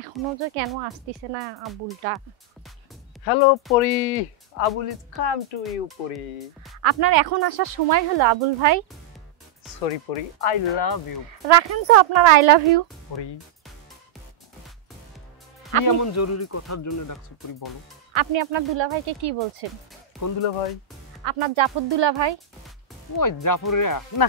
এখনো যে কেন আসতেছে না আবুলটা? Hello Pori, Abul is come to you Pori. আপনার এখন আসার সময় হলো আবুল ভাই। সরি পরি, আই লাভ ইউ। রাখেন তো আপনার আই লাভ ইউ। পরি, কি এমন জরুরি কথার জন্য ডাকছো পরি, বলো। আপনি আপনার দুলাভাইকে কি বলছেন? কোন দুলা ভাই? আপনার জাফর দুলাভাই। ওই জাফরেরা না,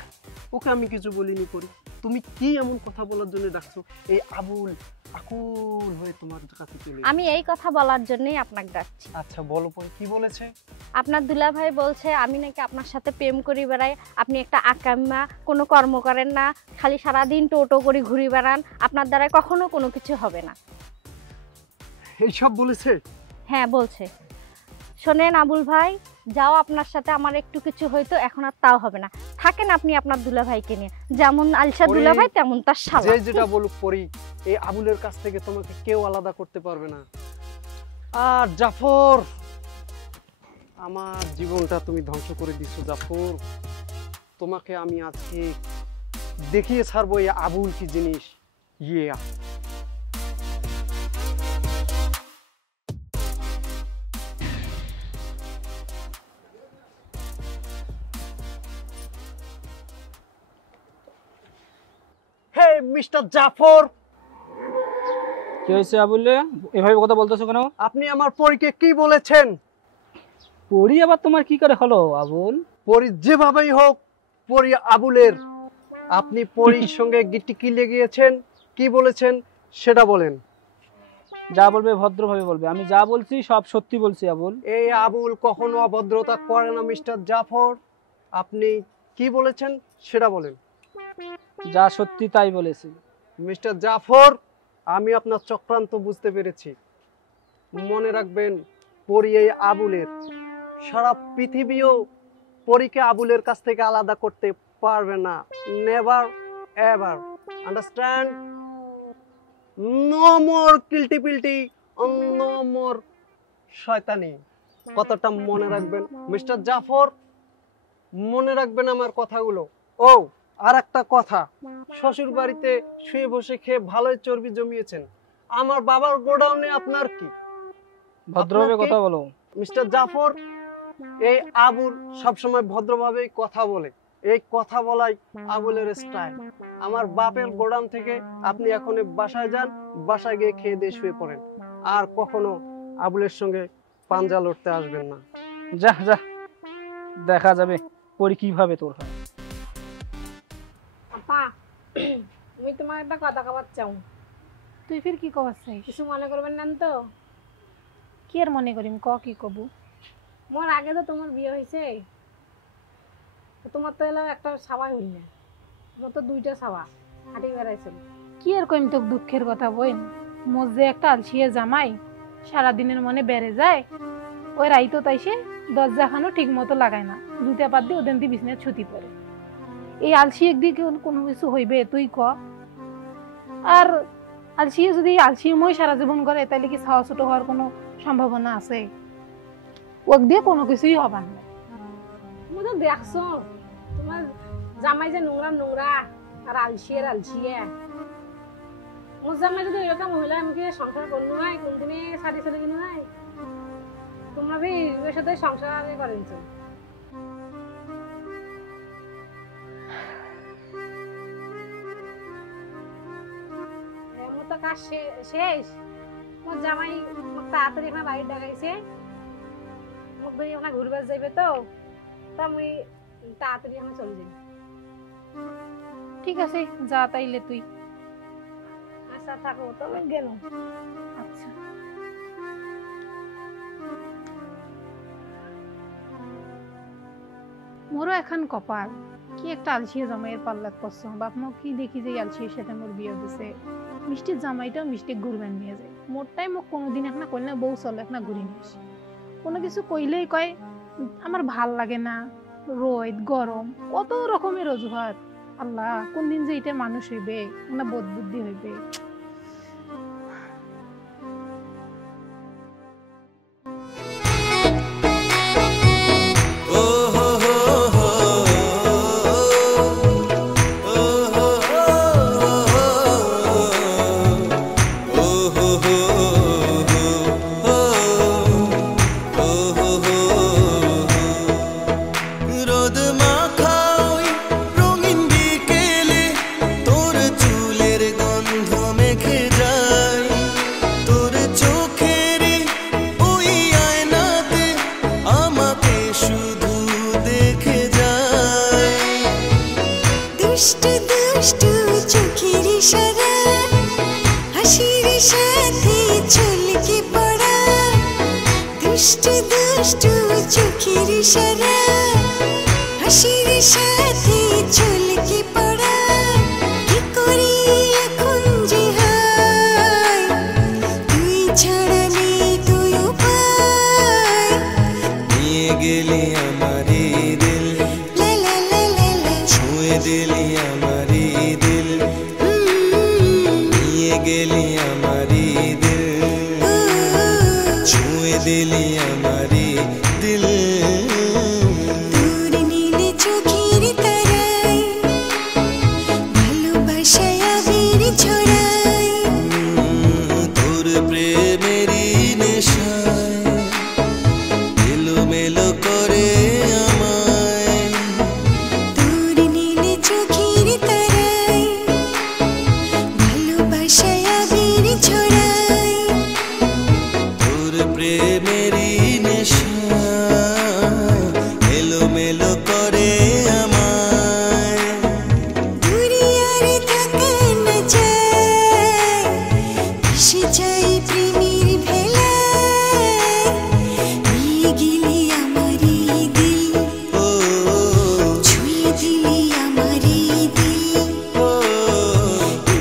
ওকে আমি কিছু বলিনি পরি। তুমি কি এমন কথা বলার জন্য ডাকছো? এই আবুল আকুল হয়ে তোমার কাছে চলে। আমি এই কথা বলার জন্যই আপনাকে ডাকছি। আচ্ছা বলো পরি, কি বলেছে? আপনার দুলাভাই বলছে আমি নাকি আপনার সাথে প্রেম করি বেড়াই, আপনি একটা আকাম্মা, কোনো কর্ম করেন না, খালি সারাদিন টোটো করে ঘুরে বেড়ান, আপনার দ্বারা কখনো কোনো কিছু হবে না। এইসব বলেছে? হ্যাঁ বলছে। শোনেন আবুল ভাই, যাও, আপনার সাথে আমার একটু কিছু হয়তো এখন আর তাও হবে না। থাকেন আপনি আপনার দুলাভাইকে নিয়ে, যেমন আলসা দুলাভাই তেমন তার শালা। যে যেটা বলুক পরি, এই আবুলের কাছ থেকে তোমাকে কেউ আলাদা করতে পারবে না। আর জাফর, আমার জীবনটা তুমি ধ্বংস করে দিচ্ছ জাফর। তোমাকে আমি আজকে দেখিয়ে ছাড়বো এই আবুল কি জিনিস। ইয়া হে মিস্টার জাফর, কি হয়েছে আবুলে, এভাবে কথা বলতেছো কেন? আপনি আমার পরীকে কি বলেছেন? পরি আবার তোমার কি করে হলো আবুল? পরি যেভাবেই হোক পরি আবুলের। আপনি পরির সঙ্গে গিট্টি কি লেগিয়েছেন, কি বলেছেন সেটা বলেন। যা বলবে ভদ্রভাবে বলবে, আমি যা বলছি সব সত্যি বলছি আবুল। এই আবুল কখনো অভদ্রতা করে না মিস্টার জাফর। আপনি কি বলেছেন সেটা বলেন। যা সত্যি তাই বলেছি। মিস্টার জাফর, আমি আপনার চক্রান্ত বুঝতে পেরেছি। মনে রাখবেন, পরি এই আবুলের। সারা পৃথিবীও পরীকে আবুলের কাছ থেকে আলাদা করতে পারবে না। Never ever, understand? No more কিল্টি পিল্টি, নো মোর শয়তানি। কথাটা মনে রাখবেন মিস্টার জাফর, মনে রাখবেন আমার কথাগুলো। ও আর একটা কথা, শ্বশুর বাড়িতে শুয়ে বসে খেয়ে ভালোই চর্বি জমিয়েছেন। আমার বাবার গোডাউনে আপনার কি? ভদ্রভাবে কথা বলো মিস্টার জাফর। এই আবুল সবসময় ভদ্রভাবেই কথা বলে, এই কথা বলাই আবুলের স্টাইল। আমার বাপের গোডাউন থেকে আপনি এখন বাসায় যান, বাসায় গিয়ে খেয়ে দিয়ে শুয়ে পড়েন। আর কখনো আবুলের সঙ্গে পাঞ্জা লড়তে আসবেন না। যা যা, দেখা যাবে পরি কিভাবে তোর হয়। আপা, আমি তোমার একটা কথা কবার চাও। তুই ফির কি কবার চাইস? কিছু মনে করবেন না তো? কি আর মনে করিম, ক কি কবু? মোর আগে তো তোমার বিয়ে হয়েছে, তোমার তো এলো একটা সাবাই হইল না, তোমার তো দুইটা সাবা হাঁটি বেড়াইছিল। কি আর কইম তোকে দুঃখের কথা বইন। মোর যে একটা আলসিয়ে জামাই, সারাদিনের মনে বেড়ে যায়, ওই রাইতো তাইসে দরজাখানো ঠিক মতো লাগায় না, জুতা পাত দিয়ে ওদের দিয়ে বিছনায় ছুটি পড়ে। এই আলসি একদিকে কোনো কিছু হইবে তুই ক? আর আলসিয়ে যদি আলসিময় সারা জীবন করে, তাহলে কি ছাওয়া ছোট হওয়ার কোনো সম্ভাবনা আছে? ওক দিয়ে কোনো কিছুই হবার না। তুমি তো দেখছো তোমার জামাই যে নোংরা নোংরা আর আলসিয়ে। মোর জামাই যদি এরকম মহিলা আমাকে সংসার করলো হয়, কোনদিনে শাড়ি চলে কিনো হয়? তোমরা ভি এর সাথে সংসার করেছো। মোর তো কাজ শেষ। মোর জামাই মোক তাড়াতাড়ি এখানে বাড়ি ডাকাইছে, মোক বেরিয়ে ওখানে ঘুরবার যাইবে তো আমি তাড়াতাড়ি আমি চলে যাই। ঠিক আছে, যা তাইলে তুই। আচ্ছা থাকো, তবে গেল। আচ্ছা। মোরও এখন কপাল, কি একটা আলসিয়ে জামাইয়ের পাল্লাত পড়ছ। বাপ মা কি দেখি যে আলসির সাথে মোর বিয়ে দিছে। মিষ্টির জামাইটাও মিষ্টি ঘুরবেন নিয়ে যায়। মোরটাই মোক কোনোদিন এখন কইলে বউ চলে এখন ঘুরি নিয়ে আসে। কোনো কিছু কইলেই কয় আমার ভাল লাগে না, রোদ গরম, কত রকমের অজুহাত। আল্লাহ, কোন দিন যে এটা মানুষ হইবে না বোধ বুদ্ধি হইবে। oh দুষ্টু দুষ্টু চোখের ইশারা হাসির সাথে চলকে পড়া দুষ্টু দুষ্টু চোখের ইশারা হাসির সাথে চলকে পড়া কি করি এখন যে হায় তুই ছাড়া নেই তুই উপায় নিয়ে গেলি আমারি দিল লা লা লা লা লা ছুঁয়ে দিলি আমারি দিল নিয়ে গেলি আমারি দিল ছুঁয়ে দিলি আমারি দিল তোর নীলে চোখের তারায় ভালোবাসায় আবির ছড়ায় তোর প্রেমেরই নেশায় এলোমেলো করে আমায় তোর নীলে চোখের তারায় ভালোবাসায় আবির ছড়ায় তোর প্রেমেরই নেশায় এলোমেলো করে আমায় দুনিয়ারে থাকা না যায় ভেসে যাই প্রেমের ভেলায় নিয়ে গেলি আমারই দিল ও ছুঁয়ে দিলি আমারই দিল ও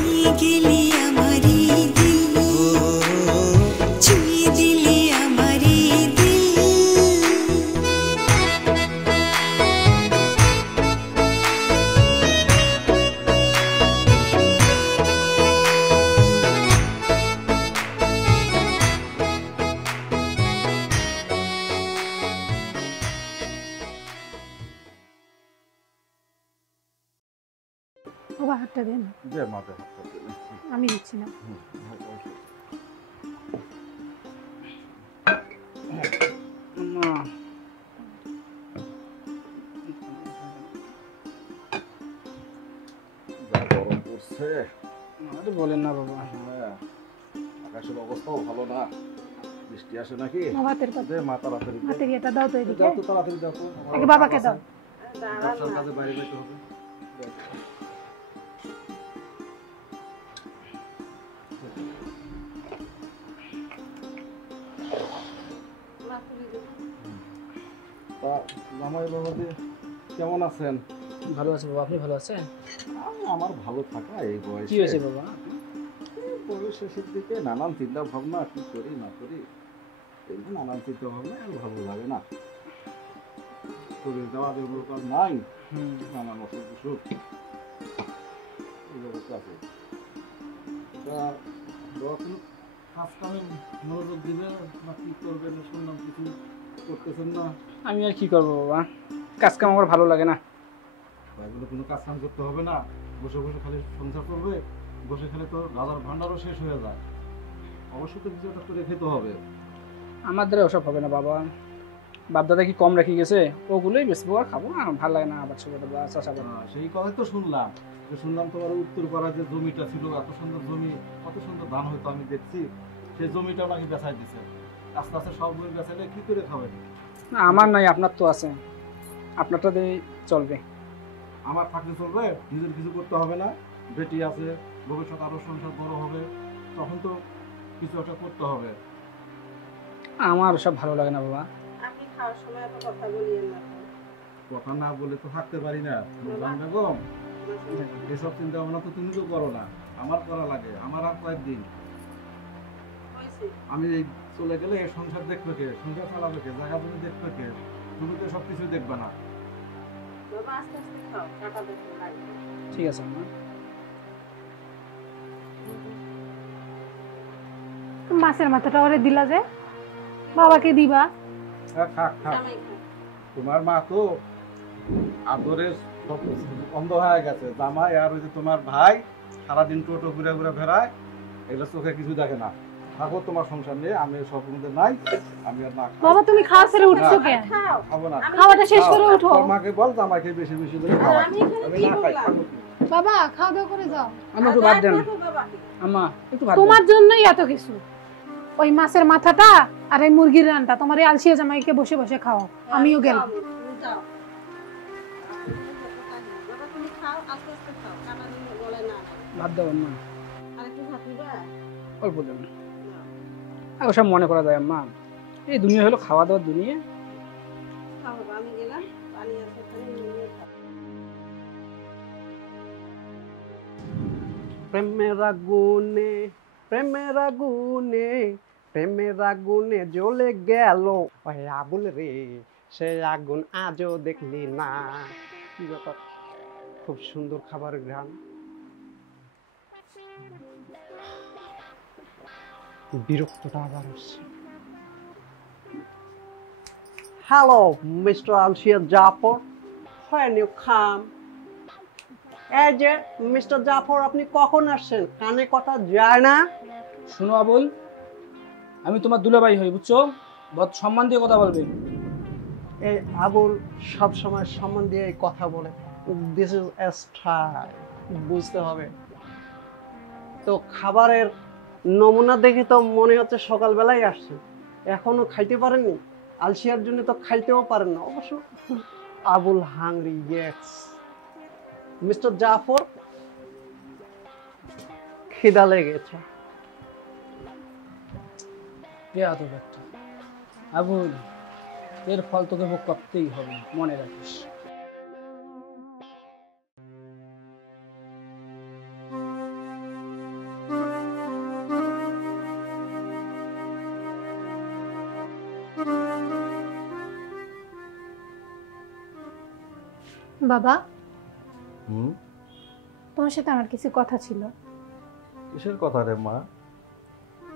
নিয়ে গেলি আমারই দিল ছুঁয়ে দিলি আমারই দিল বাবা হাতটা দেন, যে মাথায় হাতটা দিলে। আমি দিচ্ছি না। না যা গরম পড়ছে, আরে বলেন না বাবা। হ্যাঁ, আকাশের অবস্থাও ভালো না, বৃষ্টি আসে নাকি? বাবা হাতের কথা, দে মা তাড়াতাড়ি দে। হাতের ইয়েটা দাও তো এদিকে। দাও তো তাড়াতাড়ি দাও তো। আমার আগে বাবাকে দাও। ব্যবসার কাজে বাইরে যেতে হবে। তা জামাই বাবাজি কেমন আছেন? ভালো আছে বাবা, আপনি ভালো আছেন? আমার ভালো থাকা এই বয়সে। কি হয়েছে বাবা? বয়স শেষের দিকে নানান চিন্তা ভাবনা, কি করি না করি এই যে নানান চিন্তা ভাবনা, আর ভালো লাগে না। শরীর দেওয়া যেগুলো কাজ নাই, নানান অসুখ বিসুখ এই অবস্থা আছে। তা যখন কাজ কামে মনোযোগ দিবে না কি করবেন শুনলাম কিছু করতেছেন না। আমি আর কি করবো বাবা, কাজ কাম আমার ভালো লাগে না। এগুলো কোনো কাজ কাম করতে হবে না, বসে বসে খালি সংসার করবে, বসে খেলে তো রাজার ভান্ডারও শেষ হয়ে যায়। অবশ্যই তো কিছু একটা করে খেতে হবে। আমার দ্বারা ওসব হবে না বাবা, বাপ দাদা কি কম রেখে গেছে, ওগুলোই বেচবো আর খাবো, না ভালো লাগে না আবার চাষাবাদ। সেই কথাই তো শুনলাম, যে শুনলাম তোমার উত্তর পাড়ার যে জমিটা ছিল, এত সুন্দর জমি, কত সুন্দর ধান হইতো আমি দেখছি, সেই জমিটাও নাকি বেচাই দিছে। আস্তে আস্তে সব জমি বেচাইলে কি করে খাবেন? না আমার নাই, আপনার তো আছে, আপনারটা দিয়ে চলবে। আমার থাকলে চলবে? নিজের কিছু করতে হবে না? বেটি আছে, ভবিষ্যৎ আরো সংসার বড় হবে, তখন তো কিছু একটা করতে হবে। আমার সব ভালো লাগে না বাবা। আপনি খাওয়ার সময় এত কথা বলিয়েন না। কথা না বলে তো থাকতে পারি না। নূরজাহান বেগম, এসব চিন্তা ভাবনা তো তুমি তো করো না, আমার করা লাগে। আমার আর কয়েকদিন, আমি এই চলে গেলে এই সংসার দেখবে কে, সংসার চালাবে কে, জায়গা জমি দেখবে কে? তুমি তো সব কিছু দেখবে না। বাবা আস্তে আস্তে খাও, কাটা দেখতে লাগবে। ঠিক আছে মা। মাছের মাথাটা ওরে দিলা যে, বাবাকে দিবা। থাক থাক, জামাই খাও। তোমার মা তো আদরে সব অন্ধ হয়ে গেছে। জামাই আর ওই যে তোমার ভাই সারাদিন টোটো ঘুরে ঘুরে ফেরায়, এগুলো চোখে কিছু দেখে না। থাকো তোমার সংসার নিয়ে, আমি সব মধ্যে নাই, আমি আর না খাই। বাবা তুমি খাওয়া ছেড়ে উঠছো কেন? খাও। খাবো না। খাওয়াটা শেষ করে উঠো। তোর মাকে বল জামাইকে বেশি বেশি করে খাওয়াই। আমি এখানে আমি কি না খাই, বললাম? খাবো কি? বাবা খাওয়া দাওয়া করে যাও। আমার একটু বাদ দেন দেখো বাবাকে। আম্মা, একটু বাদ তোমার জন্যই এত কিছু। ওই মাছের মাথাটা আর এই মুরগির রানটা তোমার এই আলসিয়া জামাইকে বসে বসে খাও, আমিও গেলাম। তুমি যাও। বাবা তুমি খাও। আস্তে আস্তে খাও কাটানি গলায় না ভাত দাও আম্মা, আর একটু ভাত নিবা অল্প দেন। আর ওসব মনে করা যায় আম্মা, এই দুনিয়া হলো খাওয়া দাওয়ার দুনিয়া। খাও বাবা, আমি গেলাম পানি আছে ওখানে নিয়ে খাও। প্রেমের আগুনে প্রেমের আগুনে প্রেমের আগুনে জ্বলে গেল ওই আবুল রে, সে আগুন আজও দেখলি না। কি ব্যাপার, খুব সুন্দর খাবার ঘ্রাণ। বিরক্তটা আবার আসছে। Hello mister Alsia Jafar, when you come? এই যে মিস্টার জাফর, আপনি কখন আসছেন? কানে কথা যায় না? শুনো আবুল, আমি তোমার দুলাভাই হই, বুঝছো? বহুত সম্মান দিয়ে কথা বলবে। এই আবুল সব সময় সম্মান দিয়ে কথা বলে। দিস ইজ এ স্টাইল, বুঝতে হবে তো। খাবারের নমুনা দেখে তো মনে হচ্ছে সকালবেলায় আসছে, এখনো খাইতে পারেননি। আলসিয়ার জন্য তো খাইতেও পারেন না অবশ্য। Abul hungry, yes. Mister Jafar, খিদা লেগেছে। বেয়াদব একটা। আবুল, এর ফল তোকে ভোগ করতেই হবে, মনে রাখিস। বাবা, হুম, তোমার সাথে আমার কিছু কথা ছিল। কিসের কথা রে মা?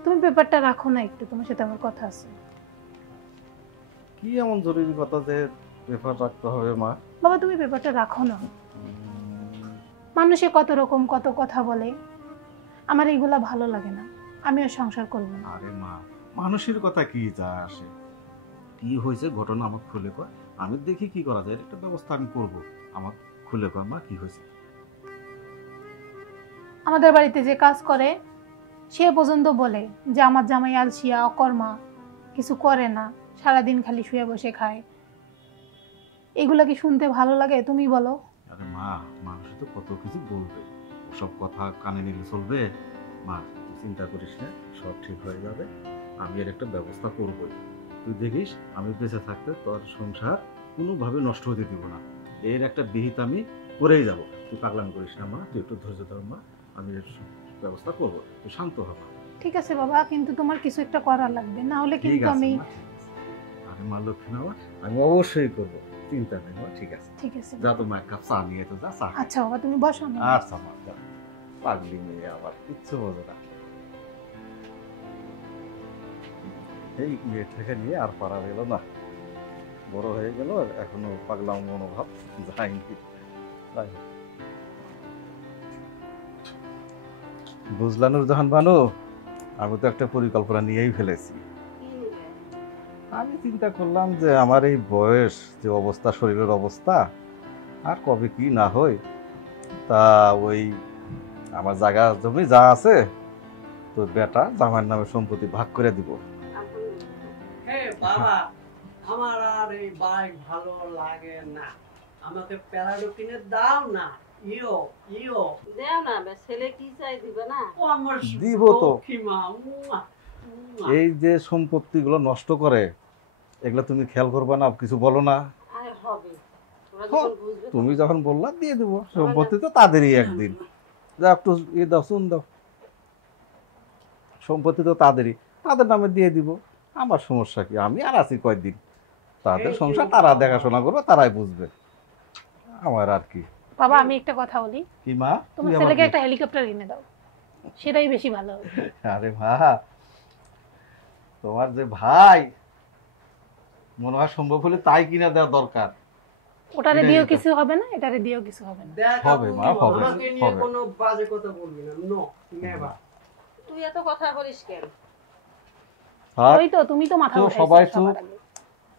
তুমি পেপারটা রাখো না একটু, তোমার সাথে আমার কথা আছে। কি এমন জরুরি কথা যে পেপার রাখতে হবে মা? বাবা, তুমি পেপারটা রাখো না। মানুষে কত রকম কত কথা বলে, আমার এইগুলা ভালো লাগে না। আমিও সংসার করব না। আরে মা, মানুষের কথা কি যা আসে? কি হয়েছে ঘটনা আমাকে খুলে কয়, আমি দেখি কি করা যায়, একটা ব্যবস্থা আমি করব। আমাকে খুলে কয় মা, কি হয়েছে? আমাদের বাড়িতে যে কাজ করে সে পর্যন্ত বলে যে আমার জামাই আলসিয়া, অকর্মা, কিছু করে না, সারাদিন খালি শুয়ে বসে খায়। এগুলা কি শুনতে ভালো লাগে? তুমি বলো। আরে মা, মানুষ তো কত কিছু বলবে, ওসব কথা কানে নিলে চলবে? মা তুই চিন্তা করিস না, সব ঠিক হয়ে যাবে। আমি এর একটা ব্যবস্থা করবই। তুই দেখিস, আমি বেঁচে থাকতে তোর সংসার কোনোভাবে নষ্ট হতে দিব না। এর একটা বিহিত আমি করেই যাব। তুই পাগলামি করিস না মা, তুই একটু ধৈর্য ধর মা, আমি এর ব্যবস্থা করবো। তুই শান্ত হ মা। ঠিক আছে বাবা, কিন্তু তোমার কিছু একটা করার লাগবে, না হলে ঠিক কিন্তু আছে আমি। মা, ঠিক আছে। আরে মা লক্ষ্মী মা, আমি অবশ্যই করবো, চিন্তা নেই মা। ঠিক আছে, ঠিক আছে যা তোমার এক কাপ চা নিয়ে তো যা, চা। আচ্ছা বাবা, তুমি বসো। আমি আচ্ছা মা, যা। পাগলি মেয়ে আবার কিচ্ছু বোঝে না। এই মেয়েটাকে নিয়ে আর পারা গেল না, বড় হয়ে গেল, আর এখনো পাগলাম মনোভাব যায়নি। যাই হোক। বুঝলা নুরজাহান বানু, আমি তো একটা পরিকল্পনা নিয়েই ফেলেছি। আমি চিন্তা করলাম যে আমার এই বয়স, যে অবস্থা, শরীরের অবস্থা, আর কবে কি না হয়, তা ওই আমার জায়গা জমি যা আছে, তো বেটা জামাইয়ের নামে সম্পত্তি ভাগ করে দিব। বাবা, আমার আর এই বাইক ভালো লাগে না, আমাকে প্যারাডো কিনে দাও না। ইও ইও দেও না বে, ছেলে কি চাই দিবে না? ও আমার দিব তো। লক্ষ্মী মা, মুয়া, মুয়া। এই যে সম্পত্তিগুলো নষ্ট করে, এগুলো তুমি খেয়াল করবে না, কিছু বলো না। আরে হবে, তোরা হ্যাঁ, যখন বুঝবে তুমি যখন বললা দিয়ে দেবো। সম্পত্তি তো তাদেরই একদিন। যা একটু দাও, শুন দাও। সম্পত্তি তো তাদেরই, তাদের নামে দিয়ে দিব। আমার সমস্যা কি? আমি আর আছি কয়েকদিন, তাদের সংসার তারা দেখাশোনা করবে, তারাই বুঝবে। আমার আর কি। বাবা, আমি একটা কথা বলি, কি মা? তোমার তুই ছেলেকে আমাকে- একটা হেলিকপ্টার কিনে দাও, সেটাই বেশি ভালো হবে। আরে মা, তোমার যে ভাই, মনে হয় সম্ভব হলে তাই কিনা দেওয়া দরকার। ওটারে এটাই দিয়েও তো। কিছু হবে না, এটারে দিয়েও কিছু হবে না। দেখ হবে আপু, মা, হবে, আমাকে নিয়ে হবে। কোনো বাজে কথা বলবি না। No, never. তুই এত কথা বলিস কেন? আর ওই তো, তুমি তো মাথা তো উঠাইছো সবাই তো- সবার আগে।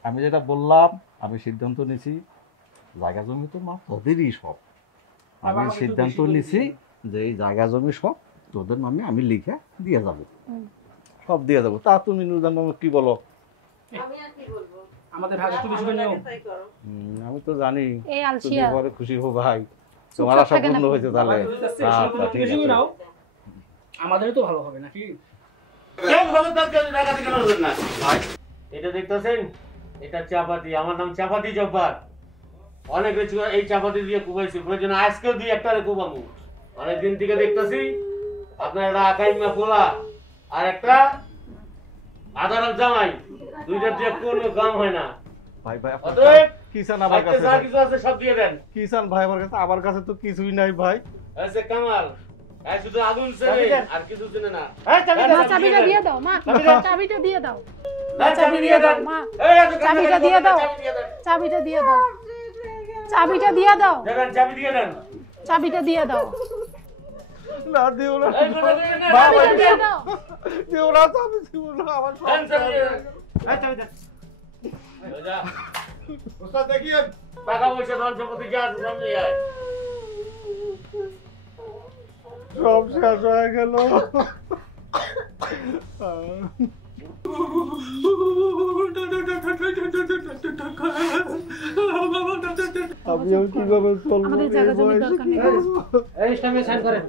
আমি যেটা বললাম, আমি সিদ্ধান্ত নিছি, জায়গা জমি তো মা তোদেরই সব। আমি সিদ্ধান্ত নিছি যে এই জায়গা জমি সব তোদের নামে আমি লিখে দিয়ে যাব, হুম। সব দিয়ে যাব। তা তুমি নুরজান বাবু কি বলো? আমি আর কি বলবো? আমাদের ভাগ একটু বেশি করে নিও। তাই করো। আমি তো জানি এই তুমি আলসিয়া, পরে খুশি হো ভাই। তোমার আশা থাকেন পূর্ণ আপনি। হয়েছে তাহলে বাবা যদি চাচ্ছে, আচ্ছা, এসব তুমি ঠিক বেশি আছে। নাও, আমাদেরই তো ভালো হবে নাকি? এটা দেখতেছেন, এটা চাপাতি। আমার নাম চাপাতি জব্বার। অনেক কিছু এই চাপাতি দিয়ে কুবাইছি, প্রয়োজন আজকেও দুই একটা কুবামু। অনেকদিন থেকে দেখতেছি আপনার একটা আকাইমা পোলা আর একটা আদালত জামাই, দুইটার দিয়ে কোনো কাম হয় না। ভাই ভাই আপনার অতএব কি চান আমার বাড়িতে কাছে যা ভাই? কিছু আছে সব দিয়ে দেন। কি চান ভাই আমার কাছে তো কিছুই নাই ভাই। এসে কামাল, এই শুধু আগুন চেনে চাবি দেন। আর কিছু চেনে না। এই চাবি মা দেন। চাবিটা দিয়ে দাও মা, চাবি দাও। চাবিটা দিয়ে দাও, এই চাবি দিয়ে দেন। মা এই এত কান্নাকাটি চাবিটা দিয়ে করবেন না, দাও। চাবি দিয়ে দেন। চাবিটা দিয়ে দাও, চাবিটা দিয়ে দাও, দেন, চাবি দিয়ে দেন। চাবিটা দিয়ে দাও, না দিও না এই করে দেন না, বাবা, চাবিটা দিয়ে দাও। দিও না আমি দিও না আমার দেন, চাবি দিয়ে দেন। এই চাবি দেন। এই যা, ওস্তাদ দেখিয়েন টাকা পয়সা ধন সম্পত্তি যা আছে সব নিয়ে আয়। সব শেষ হয়ে গেল। আমিও কিভাবে চলবো আমাদের জায়গা জমির দরকার নেই। এই স্টামে সাইন করেন।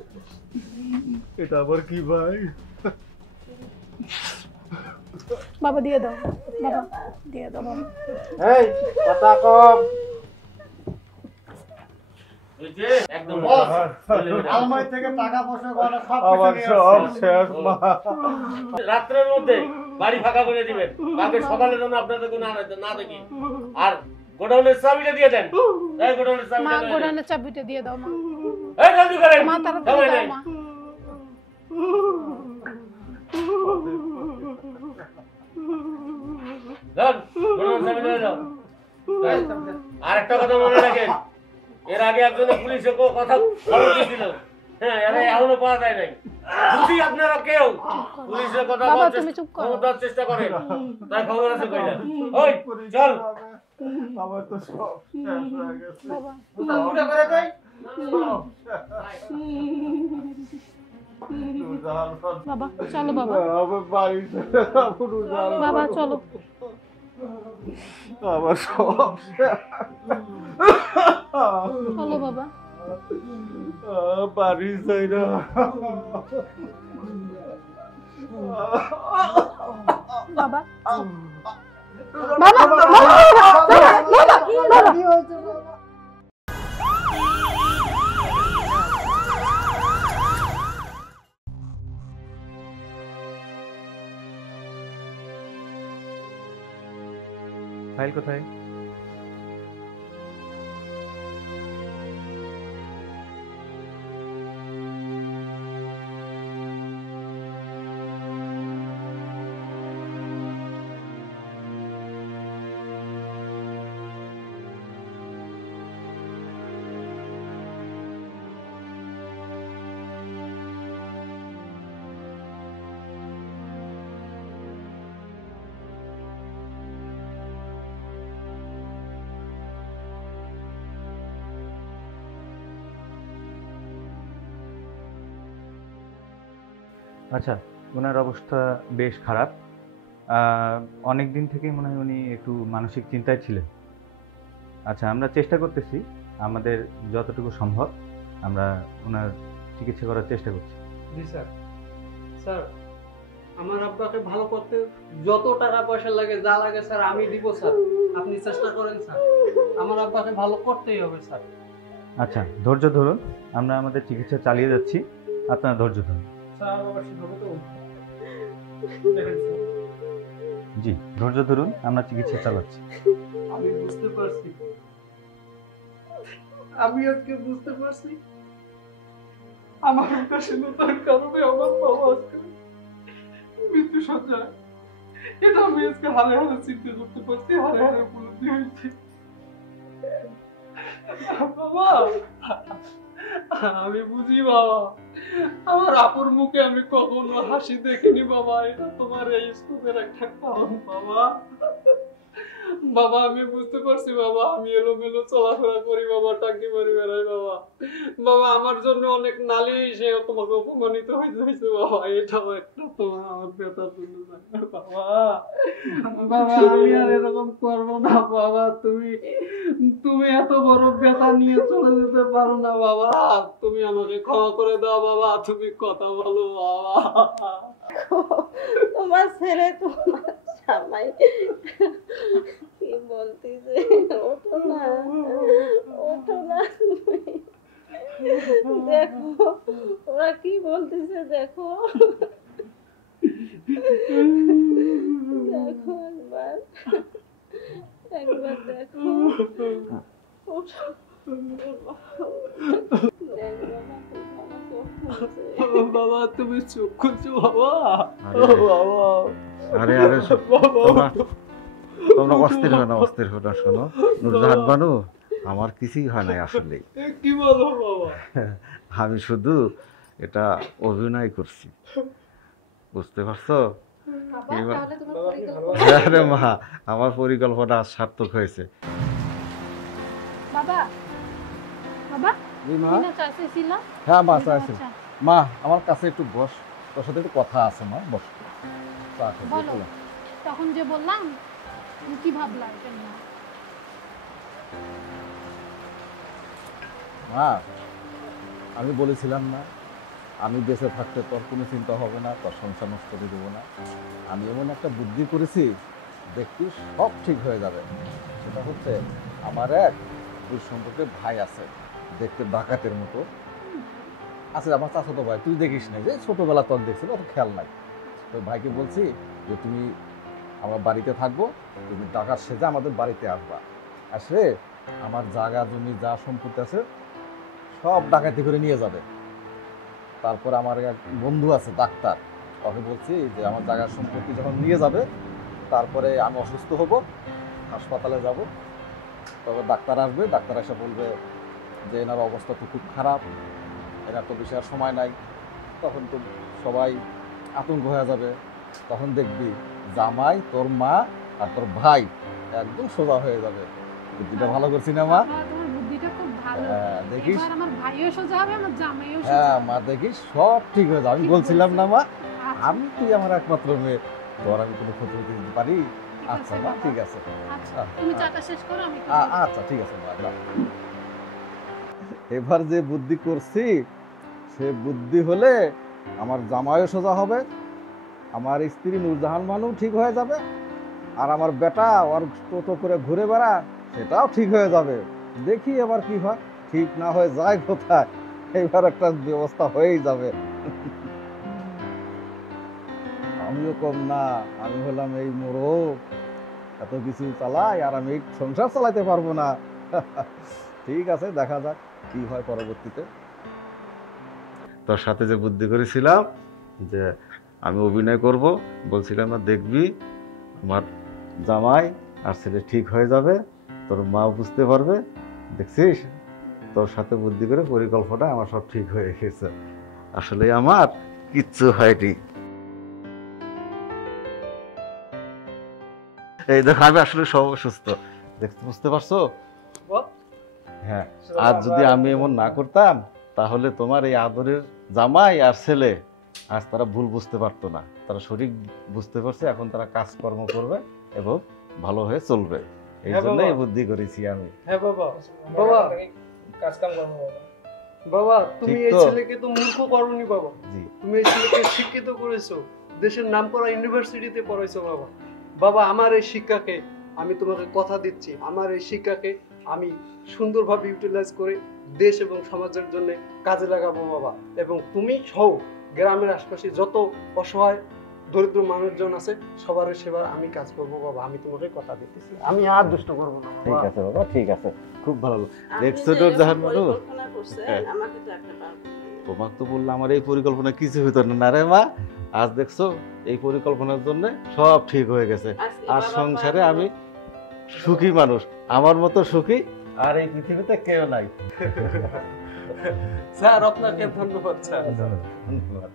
এটা আবার কি ভাই? বাবা দিয়ে দাও, বাবা দিয়ে দাও বাবা। এই কথা কম। এই যে একদম বস, আলমারি থেকে টাকা পয়সা গয়না সব আমার কিছু নিয়ে সব আসছে। শেষ মা। রাত্রের মধ্যে বাড়ি ফাঁকা করে দিবেন, কালকে সকালে যেন আপনাদের কোনো না দেখি। আর গোডাউনের চাবিটা দিয়ে দেন। এই গোডাউনের মা চাবিটা দিয়ে দেন। গোডাউনের চাবিটা দিয়ে দাও মা, এই জলদি করেন। মা তাড়াতাড়ি সময় দাও নেই। মা। ধর, গোডাউনের চাবি দিয়ে দাও। আর একটা কথা মনে রাখেন, এর আগে একজন পুলিশে কথা খবর দিয়েছিল। হ্যাঁ, এরা এখনো পাওয়া যায় নাই। যদি আপনারা কেউ পুলিশের কথা বাবা, বলার তুমি চুপ করো। খবর দেওয়ার চেষ্টা করেন, তার খবর আছে কইলা। ওই চল। আমার তো সব শেষ হয়ে গেছে। বাবা উঠে করে দেই। বাবা চলো বাবা, আমার বাড়ি পুরো জাল। বাবা চলো। আমার সব শেষ। চলো বাবা। বাড়ি যাই না। বাবা বাবা বাবা ফাইল কোথায়? আচ্ছা, ওনার অবস্থা বেশ খারাপ। অনেক দিন থেকেই মনে হয় উনি একটু মানসিক চিন্তায় ছিলেন। আচ্ছা, আমরা চেষ্টা করতেছি, আমাদের যতটুকু সম্ভব আমরা ওনার চিকিৎসা করার চেষ্টা করছি। জি স্যার। স্যার, আমার আব্বাকে ভালো করতে যত টাকা পয়সা লাগে যা লাগে স্যার আমি দিব স্যার। আপনি চেষ্টা করেন স্যার, আমার আব্বাকে ভালো করতেই হবে স্যার। আচ্ছা, ধৈর্য ধরুন, আমরা আমাদের চিকিৎসা চালিয়ে যাচ্ছি, আপনারা ধৈর্য ধরুন। স্যার বাবা ঠিক হবে তো? দেখেন স্যার, জি, ধৈর্য ধরুন, আমরা চিকিৎসা চালাচ্ছি। আমি বুঝতে পারছি, আমি আজকে বুঝতে পারছি আমার উদাসীনতার কারণে আমার বাবা আজকে মৃত্যু সজ্জায়। এটা আমি আজকে হারে হারে চিন্তা করতে পারছি, হারে হারে উপলব্ধি হয়েছে। বাবা, আমি বুঝি বাবা, আমার আপুর মুখে আমি কখনো হাসি দেখিনি বাবা। এটা তোমার এই স্কুলের একটা কারণ বাবা। বাবা, আমি বুঝতে পারছি বাবা, আমি এলোমেলো চলাফেরা করি বাবা, টাকি মারি বেড়াই বাবা। বাবা আমার জন্য অনেক নালিশ তোমাকে অপমানিত হয়েছে বাবা, এটাও একটা তোমার আমার ব্যথার জন্য বাবা। বাবা আমি আর এরকম করবো না বাবা, তুমি এত বড় ব্যথা নিয়ে চলে যেতে পারো না বাবা, তুমি আমাকে ক্ষমা করে দাও বাবা, তুমি কথা বলো বাবা। তোমার ছেলে তোমার জামাই কি বলতেছে, ওঠো না দেখো ওরা কি বলতেছে, দেখো দেখো একবার দেখো, ওঠো। বাবা তুমি চুপ করছো বাবা। আরে আরে তোমরা অস্থির হয় না, শোনো নুরজাহান বানু, আমার কিছুই হয় নাই আসলে। কি বলো বাবা? আমি শুধু এটা অভিনয় করছি, বুঝতে পারছো? আরে মা, আমার পরিকল্পনা সার্থক হয়েছে। বাবা বাবা মা, না চাইছিল? হ্যাঁ মা চাইছি। মা আমার কাছে একটু বস, তোর সাথে একটু কথা আছে মা, বস। বলো, তখন যে বললাম তুমি কি ভাবলা এটা নিয়ে? মা আমি বলেছিলাম না, আমি বেঁচে থাকতে তোর কোনো চিন্তা হবে না, তোর সংসার নষ্ট করে দেবো না। আমি এমন একটা বুদ্ধি করেছি, দেখবি সব ঠিক হয়ে যাবে। সেটা হচ্ছে আমার এক দুই সম্পর্কে ভাই আছে, দেখতে ডাকাতের মতো আছে, আমার চাচাতো ভাই, তুই দেখিস না, যে ছোটবেলা তোর দেখছিল, অত খেয়াল নাই। তো ভাইকে বলছি যে তুমি আমার বাড়িতে থাকবো, তুমি ডাকাত সেজে আমাদের বাড়িতে আসবা, আসলে আমার জায়গা জমি যা সম্পত্তি আছে সব ডাকাতি করে নিয়ে যাবে। তারপর আমার এক বন্ধু আছে ডাক্তার, তাকে বলছি যে আমার জায়গার সম্পত্তি যখন নিয়ে যাবে, তারপরে আমি অসুস্থ হব, হাসপাতালে যাব, তবে ডাক্তার আসবে, ডাক্তার এসে বলবে যে এনার অবস্থা তো খুব খারাপ, এনার তো বেশি আর সময় নাই। তখন তো সবাই আতঙ্ক হয়ে যাবে, তখন দেখবি জামাই, তোর মা আর তোর ভাই একদম সোজা হয়ে যাবে। বুদ্ধিটা ভালো করছি না মা? তোমার বুদ্ধিটা খুব ভালো। হ্যাঁ দেখিস, এবার আমার ভাইও সোজা হবে, আমার জামাইও সোজা হ্যাঁ হবে। মা দেখিস সব ঠিক হয়ে যাবে। আমি বলছিলাম না মা, আচ্ছা, আমি তুই আমার একমাত্র মেয়ে, তোর আমি কোনো ক্ষতি দিতে পারি? আচ্ছা মা ঠিক আছে, আচ্ছা তুমি চাটা শেষ করো, আমি আচ্ছা ঠিক আছে মা। এবার যে বুদ্ধি করছি সে বুদ্ধি হলে আমার জামাইও সোজা হবে, আমার স্ত্রী নুরজাহান বানু ঠিক হয়ে যাবে, আর আমার বেটা ওর টোটো করে ঘুরে বেড়া সেটাও ঠিক হয়ে যাবে। দেখি এবার কি হয়, ঠিক না হয়ে যায় কোথায়, এবার একটা ব্যবস্থা হয়েই যাবে। আমিও কম না, আমি হলাম এই মোড়ক, এত কিছু চালাই আর আমি সংসার চালাইতে পারবো না। ঠিক আছে, দেখা যাক কি হয় পরবর্তীতে। তোর সাথে যে বুদ্ধি করেছিলাম যে আমি অভিনয় করব, বলছিলাম না দেখবি আমার জামাই আর ছেলে ঠিক হয়ে যাবে, তোর মা বুঝতে পারবে, দেখছিস তোর সাথে বুদ্ধি করে পরিকল্পনা আমার সব ঠিক হয়ে গেছে। আসলে আমার কিচ্ছু হয়নি। এই দেখো আমি আসলে সব সুস্থ, দেখতে বুঝতে পারছো? হ্যাঁ, আর যদি আমি এমন না করতাম তাহলে তোমার এই আদরের জামাই আর ছেলে আজ তারা ভুল বুঝতে পারতো না, তারা সঠিক বুঝতে পারছে, এখন তারা কাজকর্ম করবে এবং ভালো হয়ে চলবে। এই জন্য এই বুদ্ধি করেছি আমি। হ্যাঁ বাবা, বাবা কাজ কাম করবো বাবা। বাবা তুমি ঠিক এই তো? ছেলেকে তো মূর্খ করনি বাবা, জি তুমি এই ছেলেকে শিক্ষিত করেছো, দেশের নামকরা ইউনিভার্সিটিতে পড়াইছো বাবা। বাবা আমার এই শিক্ষাকে আমি তোমাকে কথা দিচ্ছি, আমার এই শিক্ষাকে আমি সুন্দরভাবে ইউটিলাইজ করে দেশ এবং সমাজের জন্য কাজে লাগাবো বাবা। এবং তুমি সহ গ্রামের আশপাশে যত অসহায় দরিদ্র মানুষজন আছে সবার সেবা আমি কাজ করবো বাবা, আমি তোমাকে কথা দিতেছি, আমি আর দুষ্ট করবো না ঠিক বাবা। আছে বাবা, ঠিক আছে, খুব ভালো। দেখছো নুরজাহান বানু, তোমাকে তো বললাম আমার এই পরিকল্পনা কিছু হতো না রে মা, আজ দেখছো এই পরিকল্পনার জন্য সব ঠিক হয়ে গেছে। আর সংসারে আমি সুখী মানুষ, আমার মতো সুখী আর এই পৃথিবীতে কেউ নাই। স্যার আপনাকে ধন্যবাদ স্যার। ধন্যবাদ।